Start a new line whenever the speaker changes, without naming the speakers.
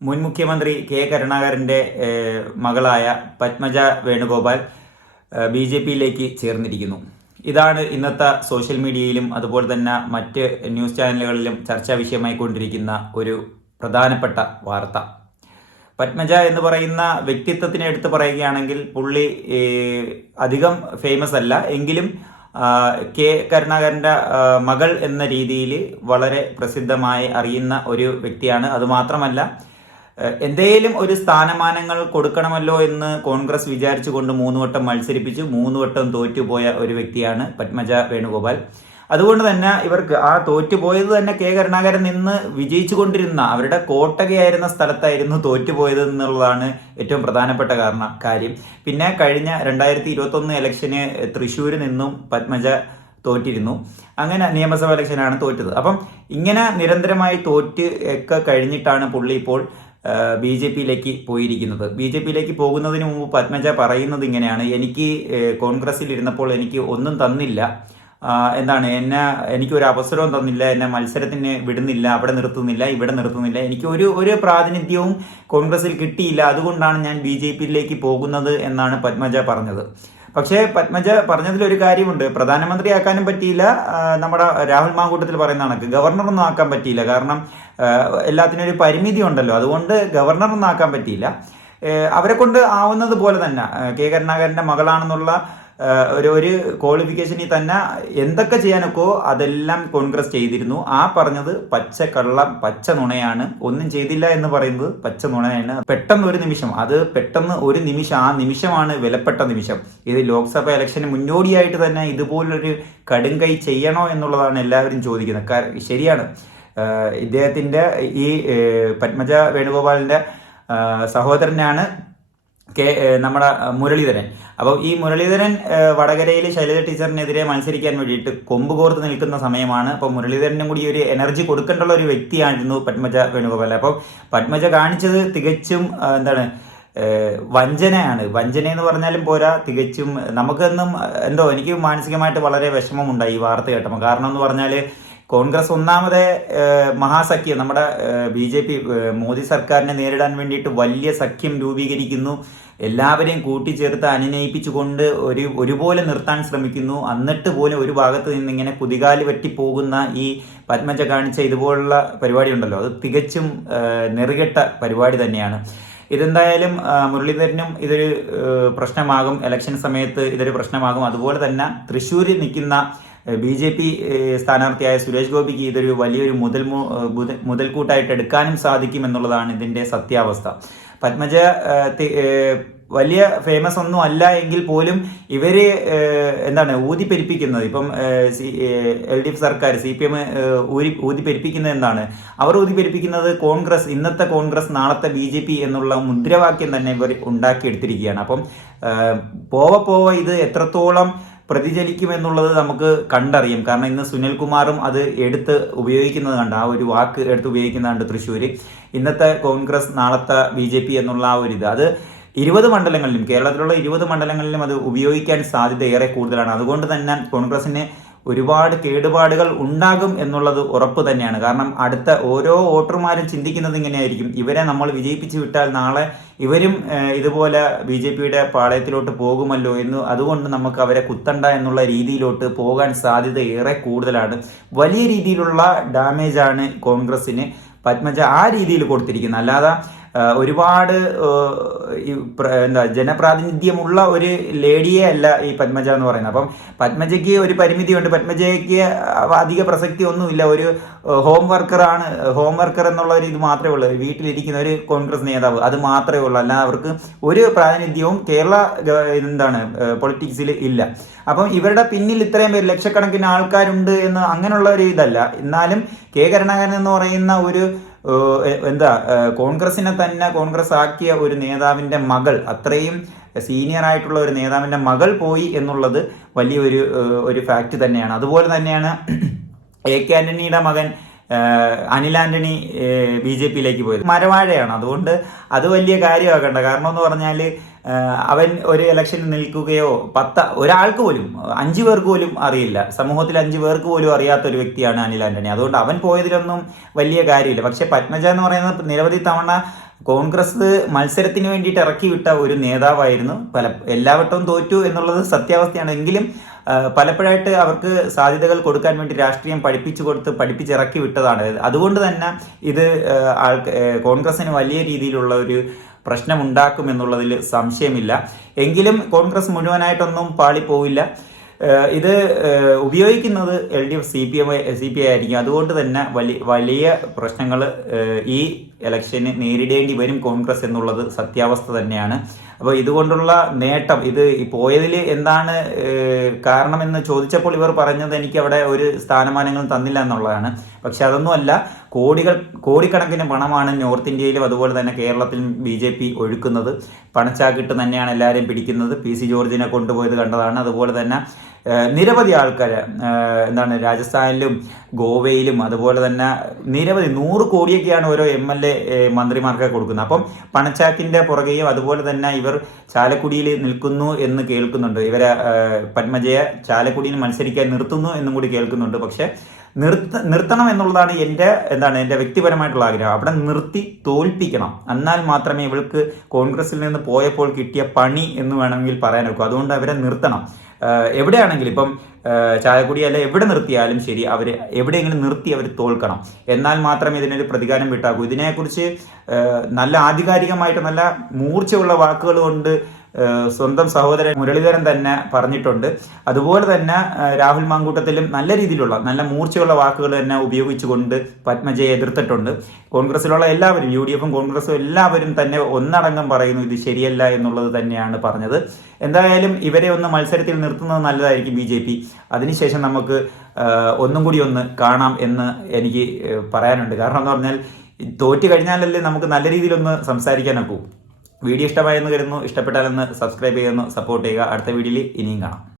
മുൻ മുഖ്യമന്ത്രി കെ കരുണാകരന്റെ മകളായ പത്മജ വേണുഗോപാൽ ബി ജെ പിയിലേക്ക് ചേർന്നിരിക്കുന്നു. ഇതാണ് ഇന്നത്തെ സോഷ്യൽ മീഡിയയിലും അതുപോലെ തന്നെ മറ്റ് ന്യൂസ് ചാനലുകളിലും ചർച്ചാ വിഷയമായി കൊണ്ടിരിക്കുന്ന ഒരു പ്രധാനപ്പെട്ട വാർത്ത. പത്മജ എന്ന് പറയുന്ന വ്യക്തിത്വത്തിനെ എടുത്തു പറയുകയാണെങ്കിൽ പുള്ളി അധികം ഫേമസ് അല്ല. എങ്കിലും കെ കരുണാകരന്റെ മകൾ എന്ന രീതിയിൽ വളരെ പ്രസിദ്ധമായി അറിയുന്ന ഒരു വ്യക്തിയാണ്. അതുമാത്രമല്ല എന്തേലും ഒരു സ്ഥാനമാനങ്ങൾ കൊടുക്കണമല്ലോ എന്ന് കോൺഗ്രസ് വിചാരിച്ചുകൊണ്ട് മൂന്ന് വട്ടം മത്സരിപ്പിച്ച്. മൂന്ന് വട്ടം തോറ്റുപോയ ഒരു വ്യക്തിയാണ് പത്മജ വേണുഗോപാൽ. അതുകൊണ്ട് തന്നെ ഇവർക്ക് ആ തോറ്റുപോയത് തന്നെ കെ കരുണാകരൻ നിന്ന് വിജയിച്ചുകൊണ്ടിരുന്ന അവരുടെ കോട്ടകയായിരുന്ന സ്ഥലത്തായിരുന്നു തോറ്റുപോയത് എന്നുള്ളതാണ് ഏറ്റവും പ്രധാനപ്പെട്ട കാരണം കാര്യം. പിന്നെ കഴിഞ്ഞ രണ്ടായിരത്തി ഇരുപത്തൊന്ന് ഇലക്ഷന് തൃശ്ശൂരിൽ നിന്നും പത്മജ തോറ്റിരുന്നു. അങ്ങനെ നിയമസഭാ ഇലക്ഷനാണ് തോറ്റത്. അപ്പം ഇങ്ങനെ നിരന്തരമായി തോറ്റ് ഒക്കെ കഴിഞ്ഞിട്ടാണ് പുള്ളി ഇപ്പോൾ ബി ജെ പിയിലേക്ക് പോയിരിക്കുന്നത്. ബി ജെ പിയിലേക്ക് പോകുന്നതിന് മുമ്പ് പത്മജ പറയുന്നത് ഇങ്ങനെയാണ്. എനിക്ക് കോൺഗ്രസ്സിൽ ഇരുന്നപ്പോൾ എനിക്ക് ഒന്നും തന്നില്ല. എന്താണ് എന്നെ എനിക്ക് ഒരു അവസരവും തന്നില്ല. എന്നെ മത്സരത്തിന് വിടുന്നില്ല. അവിടെ നിർത്തുന്നില്ല. ഇവിടെ നിർത്തുന്നില്ല. എനിക്ക് ഒരു ഒരു പ്രാതിനിധ്യവും കോൺഗ്രസിൽ കിട്ടിയില്ല. അതുകൊണ്ടാണ് ഞാൻ ബി ജെ പിയിലേക്ക് പോകുന്നത് എന്നാണ് പത്മജ പറഞ്ഞത്. പക്ഷേ പത്മജ പറഞ്ഞതിൽ ഒരു കാര്യമുണ്ട്. പ്രധാനമന്ത്രിയാക്കാനും പറ്റിയില്ല. ആ, നമ്മുടെ രാഹുൽ മാങ്കൂട്ടത്തിൽ പറയുന്ന കണക്ക്. ഗവർണറൊന്നും ആക്കാൻ പറ്റിയില്ല. കാരണം എല്ലാത്തിനും ഒരു പരിമിതി ഉണ്ടല്ലോ. അതുകൊണ്ട് ഗവർണറൊന്നും ആക്കാൻ പറ്റിയില്ല. അവരെ കൊണ്ട് ആവുന്നത് പോലെ തന്നെ കെ കരുണാകരന്റെ മകളാണെന്നുള്ള ഒരു ഒരു ക്വാളിഫിക്കേഷനിൽ തന്നെ എന്തൊക്കെ ചെയ്യാനൊക്കെ അതെല്ലാം കോൺഗ്രസ് ചെയ്തിരുന്നു. ആ പറഞ്ഞത് പച്ച കള്ളം പച്ച നുണയാണ്. ഒന്നും ചെയ്തില്ല എന്ന് പറയുന്നത് പച്ച നുണയാണ്. പെട്ടെന്ന് ഒരു നിമിഷം. അത് പെട്ടെന്ന് ഒരു നിമിഷം ആ നിമിഷമാണ് വിലപ്പെട്ട നിമിഷം. ഇത് ലോക്സഭ ഇലക്ഷന് മുന്നോടിയായിട്ട് തന്നെ ഇതുപോലൊരു കടുങ്കൈ ചെയ്യണോ എന്നുള്ളതാണ് എല്ലാവരും ചോദിക്കുന്നത്. ശരിയാണ്. ഇദ്ദേഹത്തിന്റെ ഈ പത്മജ വേണുഗോപാലിന്റെ സഹോദരനാണ് കെ നമ്മുടെ മുരളീധരൻ. അപ്പോൾ ഈ മുരളീധരൻ വടകരയിൽ ശൈലജ ടീച്ചറിനെതിരെ മത്സരിക്കാൻ വേണ്ടിയിട്ട് കൊമ്പ് കോർത്ത് നിൽക്കുന്ന സമയമാണ്. അപ്പോൾ മുരളീധരനും കൂടി ഒരു എനർജി കൊടുക്കേണ്ടുള്ള ഒരു വ്യക്തിയായിരുന്നു പത്മജ വേണുഗോപാൽ. അപ്പോൾ പത്മജ കാണിച്ചത് തികച്ചും എന്താണ് വഞ്ചനയാണ്. വഞ്ചന എന്ന് പറഞ്ഞാലും പോരാ തികച്ചും നമുക്കെന്നും എന്തോ എനിക്ക് മാനസികമായിട്ട് വളരെ വിഷമമുണ്ടായി ഈ വാർത്ത കേട്ടപ്പോൾ. കാരണം എന്ന് പറഞ്ഞാൽ കോൺഗ്രസ് ഒന്നാമത് മഹാസഖ്യം. നമ്മുടെ ബി ജെ പി മോദി സർക്കാരിനെ നേരിടാൻ വേണ്ടിയിട്ട് വലിയ സഖ്യം രൂപീകരിക്കുന്നു. എല്ലാവരെയും കൂട്ടിച്ചേർത്ത് അനുനയിപ്പിച്ചുകൊണ്ട് ഒരു ഒരുപോലെ നിർത്താൻ ശ്രമിക്കുന്നു. എന്നിട്ട് പോലും ഒരു ഭാഗത്ത് നിന്ന് ഇങ്ങനെ കുതികാൽ വെട്ടി പോകുന്ന ഈ പത്മജ കാണിച്ച ഇതുപോലുള്ള പരിപാടി ഉണ്ടല്ലോ അത് തികച്ചും നെറുകെട്ട പരിപാടി തന്നെയാണ്. ഇതെന്തായാലും മുരളീധരനും ഇതൊരു പ്രശ്നമാകും. ഇലക്ഷൻ സമയത്ത് ഇതൊരു പ്രശ്നമാകും. അതുപോലെ തന്നെ തൃശ്ശൂരിൽ നിൽക്കുന്ന ബി ജെ പി സ്ഥാനാർത്ഥിയായ സുരേഷ് ഗോപിക്ക് ഇതൊരു വലിയൊരു മുതൽ മുതൽക്കൂട്ടായിട്ട് എടുക്കാനും സാധിക്കും എന്നുള്ളതാണ് ഇതിന്റെ സത്യാവസ്ഥ. പത്മജ വലിയ ഫേമസ് ഒന്നും അല്ല എങ്കിൽ പോലും ഇവർ എന്താണ് ഊതിപ്പെരിപ്പിക്കുന്നത്. ഇപ്പം എൽ ഡി എഫ് സർക്കാർ സി പി എം ഊരി ഊതിപ്പെരിപ്പിക്കുന്നത് എന്താണ്? അവർ ഊതിപ്പെരിപ്പിക്കുന്നത് കോൺഗ്രസ് ഇന്നത്തെ കോൺഗ്രസ് നാളത്തെ ബി ജെ പി എന്നുള്ള മുദ്രാവാക്യം തന്നെ ഇവർ ഉണ്ടാക്കിയെടുത്തിരിക്കുകയാണ്. അപ്പം പോവ പോവ ഇത് എത്രത്തോളം പ്രതിചലിക്കുമെന്നുള്ളത് നമുക്ക് കണ്ടറിയും. കാരണം ഇന്ന് സുനിൽ കുമാറും അത് എടുത്ത് ഉപയോഗിക്കുന്നത് കണ്ട് ആ ഒരു വാക്ക് എടുത്ത് ഉപയോഗിക്കുന്നത് കണ്ട് ഇന്നത്തെ കോൺഗ്രസ് നാളത്തെ ബി ജെ പി എന്നുള്ള ആ ഒരു ഇത്. അത് ഇരുപത് മണ്ഡലങ്ങളിലും കേരളത്തിലുള്ള ഇരുപത് മണ്ഡലങ്ങളിലും അത് ഉപയോഗിക്കാൻ സാധ്യത ഏറെ കൂടുതലാണ്. അതുകൊണ്ട് തന്നെ കോൺഗ്രസിന് ഒരുപാട് കേടുപാടുകൾ ഉണ്ടാകും എന്നുള്ളത് ഉറപ്പ് തന്നെയാണ്. കാരണം അടുത്ത ഓരോ വോട്ടർമാരും ചിന്തിക്കുന്നത് ഇങ്ങനെയായിരിക്കും. ഇവരെ നമ്മൾ വിജയിപ്പിച്ചു വിട്ടാൽ നാളെ ഇവരും ഇതുപോലെ ബി ജെ പിയുടെ പാളയത്തിലോട്ട് പോകുമല്ലോ എന്ന് അതുകൊണ്ട് നമുക്ക് അവരെ കുത്തണ്ട എന്നുള്ള രീതിയിലോട്ട് പോകാൻ സാധ്യത ഏറെ കൂടുതലാണ്. വലിയ രീതിയിലുള്ള ഡാമേജാണ് കോൺഗ്രസിന് പത്മജ ആ രീതിയിൽ കൊടുത്തിരിക്കുന്നത്. അല്ലാതെ ഒരുപാട് എന്താ ജനപ്രാതിനിധ്യമുള്ള ഒരു ലേഡിയെ അല്ല ഈ പത്മജ എന്ന് പറയുന്നത്. അപ്പം പത്മജയ്ക്ക് ഒരു പരിമിതിയുണ്ട്. പത്മജയ്ക്ക് അധിക പ്രസക്തി ഒന്നുമില്ല ഒരു ഹോം വർക്കറാണ് ഹോം വർക്കർ എന്നുള്ള ഒരു ഇത് മാത്രമേ ഉള്ളൂ. വീട്ടിലിരിക്കുന്ന ഒരു കോൺഗ്രസ് നേതാവ് അത് മാത്രമേ ഉള്ളൂ. അല്ലാതെ അവർക്ക് ഒരു പ്രാതിനിധ്യവും കേരള എന്താണ് പൊളിറ്റിക്സിൽ ഇല്ല. അപ്പം ഇവരുടെ പിന്നിൽ ഇത്രയും പേര് ലക്ഷക്കണക്കിന് ആൾക്കാരുണ്ട് എന്ന് അങ്ങനെയുള്ള ഒരു ഇതല്ല. എന്നാലും കെ കരുണാകരൻ എന്ന് പറയുന്ന ഒരു എന്താ കോൺഗ്രസിനെ തന്നെ കോൺഗ്രസ് ആക്കിയ ഒരു നേതാവിന്റെ മകൾ അത്രയും സീനിയർ ആയിട്ടുള്ള ഒരു നേതാവിന്റെ മകൾ പോയി എന്നുള്ളത് വലിയൊരു ഒരു ഫാക്റ്റ് തന്നെയാണ്. അതുപോലെ തന്നെയാണ് എ കെ ആന്റണിയുടെ മകൻ അനിൽ ആന്റണി ബി ജെ പിയിലേക്ക് പോയത്. മരവാഴയാണ്. അതുകൊണ്ട് അത് വലിയ കാര്യമാക്കണ്ട. കാരണം എന്ന് പറഞ്ഞാൽ അവൻ ഒരു ഇലക്ഷനിൽ നിൽക്കുകയോ പത്ത ഒരാൾക്ക് പോലും അഞ്ചു പേർക്ക് പോലും അറിയില്ല. സമൂഹത്തിൽ അഞ്ചു പേർക്ക് പോലും അറിയാത്ത ഒരു വ്യക്തിയാണ് അനിൽ ആന്റണി. അതുകൊണ്ട് അവൻ പോയതിലൊന്നും വലിയ കാര്യമില്ല. പക്ഷേ പത്മജ എന്ന് പറയുന്നത് നിരവധി തവണ കോൺഗ്രസ് മത്സരത്തിന് വേണ്ടിയിട്ട് ഇറക്കി വിട്ട ഒരു നേതാവായിരുന്നു. പല എല്ലാവട്ടവും തോറ്റു എന്നുള്ളത് സത്യാവസ്ഥയാണ്. എങ്കിലും പലപ്പോഴായിട്ട് അവർക്ക് സാധ്യതകൾ കൊടുക്കാൻ വേണ്ടി രാഷ്ട്രീയം പഠിപ്പിച്ചു കൊടുത്ത് പഠിപ്പിച്ചിറക്കി വിട്ടതാണ്. അതുകൊണ്ട് തന്നെ ഇത് ആൾ കോൺഗ്രസിന് വലിയ രീതിയിലുള്ള ഒരു പ്രശ്നമുണ്ടാക്കും എന്നുള്ളതിൽ സംശയമില്ല. എങ്കിലും കോൺഗ്രസ് മുഴുവനായിട്ടൊന്നും പാളിപ്പോവില്ല. പോവില്ല ഇത് ഉപയോഗിക്കുന്നത് L D F C P M C P I ആയിരിക്കും. അതുകൊണ്ട് തന്നെ വലിയ വലിയ പ്രശ്നങ്ങൾ ഈ ഇലക്ഷന് നേരിടേണ്ടി വരും കോൺഗ്രസ് എന്നുള്ളത് സത്യാവസ്ഥ തന്നെയാണ്. അപ്പോൾ ഇതുകൊണ്ടുള്ള നേട്ടം ഇത് പോയതിൽ എന്താണ് കാരണമെന്ന് ചോദിച്ചപ്പോൾ ഇവർ പറഞ്ഞത് എനിക്ക് അവിടെ ഒരു സ്ഥാനമാനങ്ങളും തന്നില്ല എന്നുള്ളതാണ്. പക്ഷെ അതൊന്നുമല്ല കോടികൾ കോടിക്കണക്കിന് പണമാണ് നോർത്ത് ഇന്ത്യയിലും അതുപോലെ തന്നെ കേരളത്തിലും ബി ജെ പി ഒഴുക്കുന്നത്. പണച്ചാക്കിട്ട് തന്നെയാണ് എല്ലാവരെയും പിടിക്കുന്നത്. പി സി ജോർജിനെ കൊണ്ടുപോയത് കണ്ടതാണ്. അതുപോലെ തന്നെ നിരവധി ആൾക്കാർ എന്താണ് രാജസ്ഥാനിലും ഗോവയിലും അതുപോലെ തന്നെ നിരവധി നൂറ് കോടിയൊക്കെയാണ് ഓരോ എം എൽ എ മന്ത്രിമാർക്ക് കൊടുക്കുന്നത്. അപ്പം പണച്ചാക്കിന്റെ പുറകെയും അതുപോലെ തന്നെ ഇവർ ചാലക്കുടിയിൽ നിൽക്കുന്നു എന്ന് കേൾക്കുന്നുണ്ട്. ഇവരെ പത്മജയ ചാലക്കുടിയിൽ മത്സരിക്കാൻ നിർത്തുന്നു എന്നും കൂടി കേൾക്കുന്നുണ്ട്. പക്ഷേ നിർത്ത നിർത്തണം എന്നുള്ളതാണ് എന്റെ എന്താണ് എന്റെ വ്യക്തിപരമായിട്ടുള്ള ആഗ്രഹം. അവിടെ നിർത്തി തോൽപ്പിക്കണം. എന്നാൽ മാത്രമേ ഇവൾക്ക് കോൺഗ്രസിൽ നിന്ന് പോയപ്പോൾ കിട്ടിയ പണി എന്ന് വേണമെങ്കിൽ പറയാനൊക്കൂ അതുകൊണ്ട് അവരെ നിർത്തണം. എവിടെയാണെങ്കിലും ഇപ്പം ചായക്കുടിയല്ല എവിടെ നിർത്തിയാലും ശരി അവർ എവിടെയെങ്കിലും നിർത്തി അവർ തോൽക്കണം. എന്നാൽ മാത്രമേ ഇതിനൊരു പ്രതികാരം വിട്ടാക്കൂ ഇതിനെക്കുറിച്ച് നല്ല ആധികാരികമായിട്ട് നല്ല മൂർച്ചയുള്ള വാക്കുകൾ കൊണ്ട് സ്വന്തം സഹോദരൻ മുരളീധരൻ തന്നെ പറഞ്ഞിട്ടുണ്ട്. അതുപോലെ തന്നെ രാഹുൽ മാങ്കൂട്ടത്തിലും നല്ല രീതിയിലുള്ള നല്ല മൂർച്ചയുള്ള വാക്കുകൾ തന്നെ ഉപയോഗിച്ചുകൊണ്ട് പത്മജയെ എതിർത്തിട്ടുണ്ട്. കോൺഗ്രസിലുള്ള എല്ലാവരും യു ഡി എഫും കോൺഗ്രസും എല്ലാവരും തന്നെ ഒന്നടങ്കം പറയുന്നു ഇത് ശരിയല്ല എന്നുള്ളത് തന്നെയാണ് പറഞ്ഞത്. എന്തായാലും ഇവരെ ഒന്ന് മത്സരത്തിൽ നിർത്തുന്നത് നല്ലതായിരിക്കും ബി ജെ പി. അതിനുശേഷം നമുക്ക് ഒന്നും കൂടി ഒന്ന് കാണാം എന്ന് എനിക്ക് പറയാനുണ്ട്. കാരണം എന്ന് പറഞ്ഞാൽ തോറ്റു കഴിഞ്ഞാലല്ലേ നമുക്ക് നല്ല രീതിയിലൊന്ന് സംസാരിക്കാനൊക്കൂ. വീഡിയോ ഇഷ്ടമായെന്ന് കരുതുന്നു. ഇഷ്ടപ്പെട്ടാലെന്ന് സബ്സ്ക്രൈബ് ചെയ്യുന്നു. സപ്പോർട്ട് ചെയ്യുക. അടുത്ത വീഡിയോയിൽ ഇനിയും കാണാം.